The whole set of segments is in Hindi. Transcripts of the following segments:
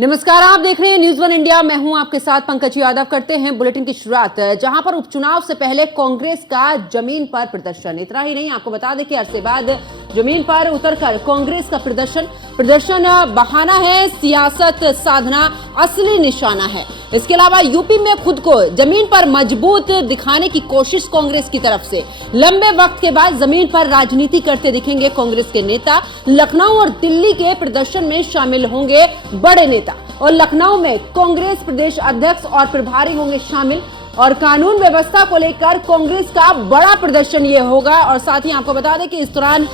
नमस्कार, आप देख रहे हैं न्यूज़ वन इंडिया। मैं हूं आपके साथ पंकज यादव। करते हैं बुलेटिन की शुरुआत जहां पर उपचुनाव से पहले कांग्रेस का जमीन पर प्रदर्शन। इतना ही नहीं, आपको बता दें कि अरसे बाद जमीन पर उतरकर कांग्रेस का प्रदर्शन बहाना है, सियासत साधना असली निशाना है। इसके अलावा यूपी में खुद को जमीन पर मजबूत दिखाने की कोशिश कांग्रेस की तरफ से। लंबे वक्त के बाद जमीन पर राजनीति करते दिखेंगे कांग्रेस के नेता। लखनऊ और दिल्ली के प्रदर्शन में शामिल होंगे बड़े नेता और लखनऊ में कांग्रेस प्रदेश अध्यक्ष और प्रभारी होंगे शामिल। और कानून व्यवस्था को लेकर कांग्रेस का बड़ा प्रदर्शन ये होगा। और साथ ही आपको बता दें कि इस दौरान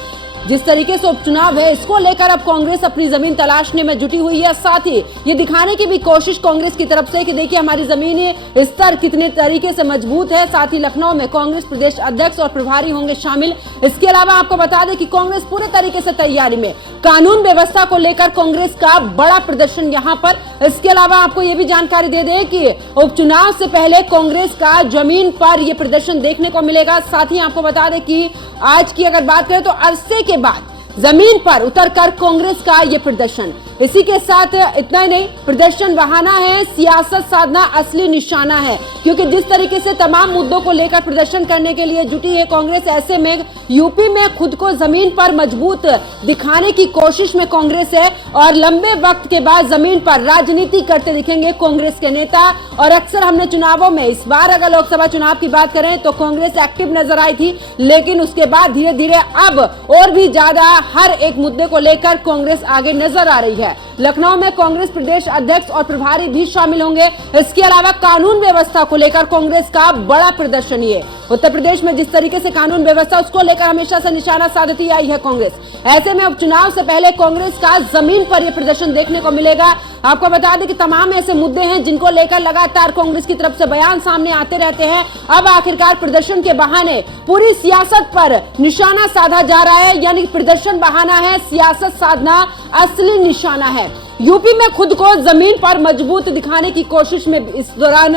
जिस तरीके से उपचुनाव है, इसको लेकर अब कांग्रेस अपनी जमीन तलाशने में जुटी हुई है। साथ ही ये दिखाने की भी कोशिश कांग्रेस की तरफ से कि देखिए हमारी जमीन स्तर कितने तरीके से मजबूत है। साथ ही लखनऊ में कांग्रेस प्रदेश अध्यक्ष और प्रभारी होंगे शामिल। इसके अलावा आपको बता दें कि कांग्रेस पूरे तरीके से तैयारी में, कानून व्यवस्था को लेकर कांग्रेस का बड़ा प्रदर्शन यहाँ पर। इसके अलावा आपको ये भी जानकारी दे दें कि उपचुनाव से पहले कांग्रेस का जमीन पर यह प्रदर्शन देखने को मिलेगा। साथ ही आपको बता दें कि आज की अगर बात करें तो अरसे के बाद जमीन पर उतरकर कांग्रेस का यह प्रदर्शन। इसी के साथ इतना ही नहीं, प्रदर्शन बहाना है, सियासत साधना असली निशाना है। क्योंकि जिस तरीके से तमाम मुद्दों को लेकर प्रदर्शन करने के लिए जुटी है कांग्रेस, ऐसे में यूपी में खुद को जमीन पर मजबूत दिखाने की कोशिश में कांग्रेस है। और लंबे वक्त के बाद जमीन पर राजनीति करते दिखेंगे कांग्रेस के नेता। और अक्सर हमने चुनावों में, इस बार अगर लोकसभा चुनाव की बात करें तो कांग्रेस एक्टिव नजर आई थी, लेकिन उसके बाद धीरे धीरे अब और भी ज्यादा हर एक मुद्दे को लेकर कांग्रेस आगे नजर आ रही है। लखनऊ में कांग्रेस प्रदेश अध्यक्ष और प्रभारी भी शामिल होंगे। इसके अलावा कानून व्यवस्था को लेकर कांग्रेस का बड़ा प्रदर्शन। ये उत्तर प्रदेश में जिस तरीके से कानून व्यवस्था, उसको लेकर हमेशा से निशाना साधती आई है कांग्रेस। ऐसे में उपचुनाव से पहले कांग्रेस का जमीन पर यह प्रदर्शन देखने को मिलेगा। आपको बता दें कि तमाम ऐसे मुद्दे हैं जिनको लेकर लगातार कांग्रेस की तरफ से बयान सामने आते रहते हैं। अब आखिरकार प्रदर्शन के बहाने पूरी सियासत पर निशाना साधा जा रहा है। यानी प्रदर्शन बहाना है, सियासत साधना असली निशाना है। यूपी में खुद को जमीन पर मजबूत दिखाने की कोशिश में इस दौरान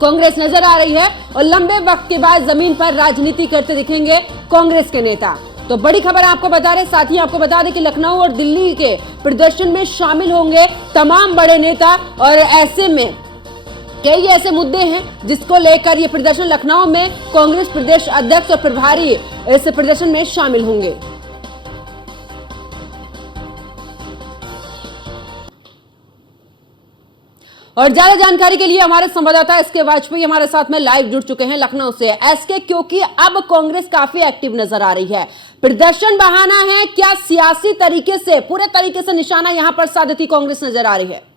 कांग्रेस नजर आ रही है। और लंबे वक्त के बाद जमीन पर राजनीति करते दिखेंगे कांग्रेस के नेता। तो बड़ी खबर आपको बता रहे, साथ ही आपको बता दें कि लखनऊ और दिल्ली के प्रदर्शन में शामिल होंगे तमाम बड़े नेता। और ऐसे में कई ऐसे मुद्दे हैं जिसको लेकर ये प्रदर्शन, लखनऊ में कांग्रेस प्रदेश अध्यक्ष और प्रभारी इस प्रदर्शन में शामिल होंगे। और ज्यादा जानकारी के लिए हमारे संवाददाता एसके वाजपेयी हमारे साथ में लाइव जुड़ चुके हैं लखनऊ से। एसके, क्योंकि अब कांग्रेस काफी एक्टिव नजर आ रही है, प्रदर्शन बहाना है, क्या सियासी तरीके से, पूरे तरीके से निशाना यहां पर साधती कांग्रेस नजर आ रही है?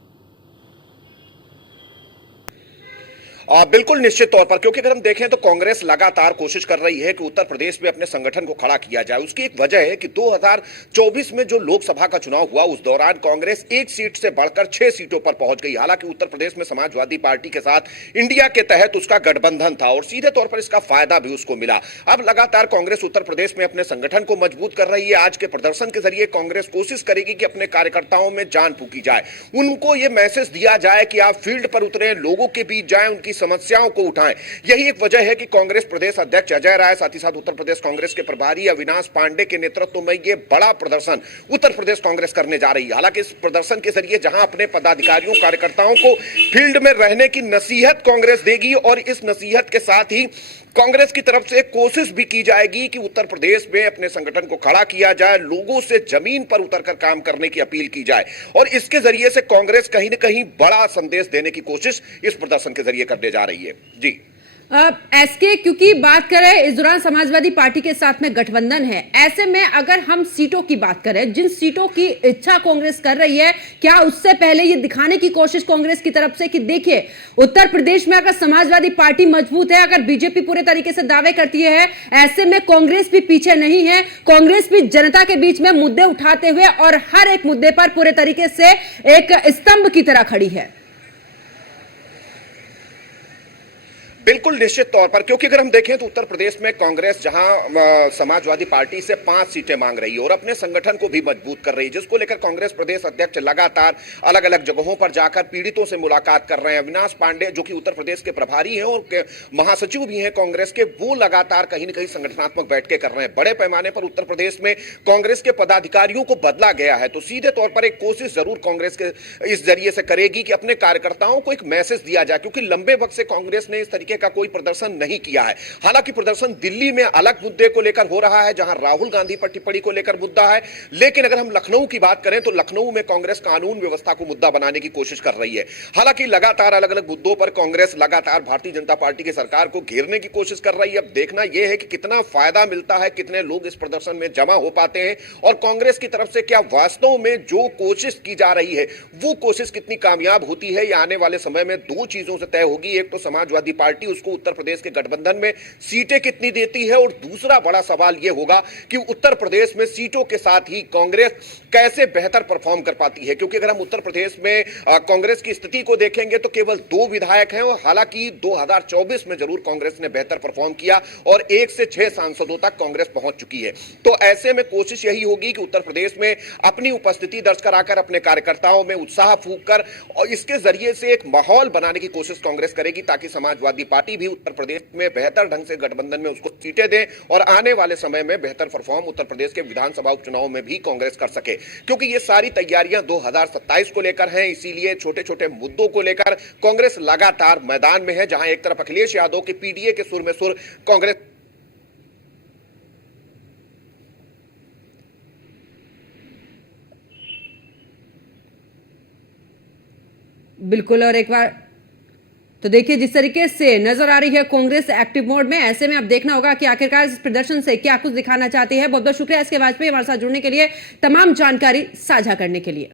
बिल्कुल निश्चित तौर पर, क्योंकि अगर हम देखें तो कांग्रेस लगातार कोशिश कर रही है कि उत्तर प्रदेश में अपने संगठन को खड़ा किया जाए। उसकी एक वजह है कि 2024 में जो लोकसभा का चुनाव हुआ, उस दौरान कांग्रेस एक सीट से बढ़कर 6 सीटों पर पहुंच गई। हालांकि उत्तर प्रदेश में समाजवादी पार्टी के साथ इंडिया के तहत उसका गठबंधन था और सीधे तौर पर इसका फायदा भी उसको मिला। अब लगातार कांग्रेस उत्तर प्रदेश में अपने संगठन को मजबूत कर रही है। आज के प्रदर्शन के जरिए कांग्रेस कोशिश करेगी कि अपने कार्यकर्ताओं में जान फूंकी जाए, उनको यह मैसेज दिया जाए कि आप फील्ड पर उतरे, लोगों के बीच जाएं, उनकी समस्याओं को उठाएं। यही एक वजह है कि कांग्रेस प्रदेश अध्यक्ष अजय राय, साथ ही साथ उत्तर प्रदेश कांग्रेस के प्रभारी अविनाश पांडे के नेतृत्व में यह बड़ा प्रदर्शन उत्तर प्रदेश कांग्रेस करने जा रही है। हालांकि इस प्रदर्शन के जरिए जहां अपने पदाधिकारियों, कार्यकर्ताओं को फील्ड में रहने की नसीहत कांग्रेस देगी और इस नसीहत के साथ ही कांग्रेस की तरफ से कोशिश भी की जाएगी कि उत्तर प्रदेश में अपने संगठन को खड़ा किया जाए, लोगों से जमीन पर उतरकर काम करने की अपील की जाए। और इसके जरिए से कांग्रेस कहीं न कहीं बड़ा संदेश देने की कोशिश इस प्रदर्शन के जरिए करने जा रही है। जी एसके, क्योंकि बात करें इस दौरान समाजवादी पार्टी के साथ में गठबंधन है, ऐसे में अगर हम सीटों की बात करें, जिन सीटों की इच्छा कांग्रेस कर रही है, क्या उससे पहले ये दिखाने की कोशिश कांग्रेस की तरफ से कि देखिए उत्तर प्रदेश में अगर समाजवादी पार्टी मजबूत है, अगर बीजेपी पूरे तरीके से दावे करती है, ऐसे में कांग्रेस भी पीछे नहीं है, कांग्रेस भी जनता के बीच में मुद्दे उठाते हुए और हर एक मुद्दे पर पूरे तरीके से एक स्तंभ की तरह खड़ी है। बिल्कुल निश्चित तौर पर, क्योंकि अगर हम देखें तो उत्तर प्रदेश में कांग्रेस जहां समाजवादी पार्टी से 5 सीटें मांग रही है और अपने संगठन को भी मजबूत कर रही है, जिसको लेकर कांग्रेस प्रदेश अध्यक्ष लगातार अलग अलग जगहों पर जाकर पीड़ितों से मुलाकात कर रहे हैं। अविनाश पांडे जो कि उत्तर प्रदेश के प्रभारी हैं और महासचिव भी हैं कांग्रेस के, वो लगातार कहीं ना कहीं संगठनात्मक बैठकें कर रहे हैं। बड़े पैमाने पर उत्तर प्रदेश में कांग्रेस के पदाधिकारियों को बदला गया है, तो सीधे तौर पर एक कोशिश जरूर कांग्रेस के इस जरिए से करेगी कि अपने कार्यकर्ताओं को एक मैसेज दिया जाए, क्योंकि लंबे वक्त से कांग्रेस ने इस तरीके का कोई प्रदर्शन नहीं किया है। हालांकि प्रदर्शन दिल्ली में अलग मुद्दे को लेकर हो रहा है, जहां राहुल गांधी पर टिप्पणी को लेकर मुद्दा है, लेकिन अगर हम लखनऊ की बात करें तो लखनऊ में कांग्रेस कानून व्यवस्था को मुद्दा बनाने की कोशिश कर रही है। हालांकि लगातार अलग अलग मुद्दों पर कांग्रेस लगातार भारतीय जनता पार्टी की सरकार को घेरने की कोशिश कर रही है। अब देखना यह है कि कितना फायदा मिलता है, कितने लोग इस प्रदर्शन में जमा हो पाते हैं और कांग्रेस की तरफ से क्या वास्तव में जो कोशिश की जा रही है वो कोशिश कितनी कामयाब होती है। यह आने वाले समय में 2 चीजों से तय होगी। एक तो समाजवादी पार्टी उसको उत्तर प्रदेश के गठबंधन में सीटें कितनी देती है और दूसरा बड़ा सवाल यह होगा कि उत्तर प्रदेश में सीटों के साथ ही कांग्रेस कैसे बेहतर परफॉर्म कर पाती है, क्योंकि अगर हम उत्तर प्रदेश में कांग्रेस की स्थिति को देखेंगे तो केवल 2 विधायक हैं और हालांकि 2024 में जरूर कांग्रेस ने बेहतर परफॉर्म किया और 1 से 6 सांसदों तक कांग्रेस पहुंच चुकी है। तो ऐसे में कोशिश यही होगी कि उत्तर प्रदेश में अपनी उपस्थिति दर्ज कराकर अपने कार्यकर्ताओं में उत्साह फूंककर और इसके जरिए से एक माहौल बनाने की कोशिश कांग्रेस करेगी, ताकि समाजवादी पार्टी भी उत्तर प्रदेश में बेहतर ढंग से गठबंधन में उसको सीटें दें और आने वाले समय में बेहतर परफॉर्म उत्तर प्रदेश के विधानसभा उपचुनाव में भी कांग्रेस कर सके, क्योंकि ये सारी तैयारियां 2027 को लेकर हैं। इसीलिए छोटे छोटे मुद्दों को लेकर कांग्रेस लगातार मैदान में है, जहां एक तरफ अखिलेश यादव के पीडीए के सुर में सुर कांग्रेस बिल्कुल। और एक बार तो देखिए जिस तरीके से नजर आ रही है कांग्रेस एक्टिव मोड में, ऐसे में अब देखना होगा कि आखिरकार इस प्रदर्शन से क्या कुछ दिखाना चाहती है। बहुत बहुत शुक्रिया इसके वाजपेयी हमारे साथ जुड़ने के लिए, तमाम जानकारी साझा करने के लिए।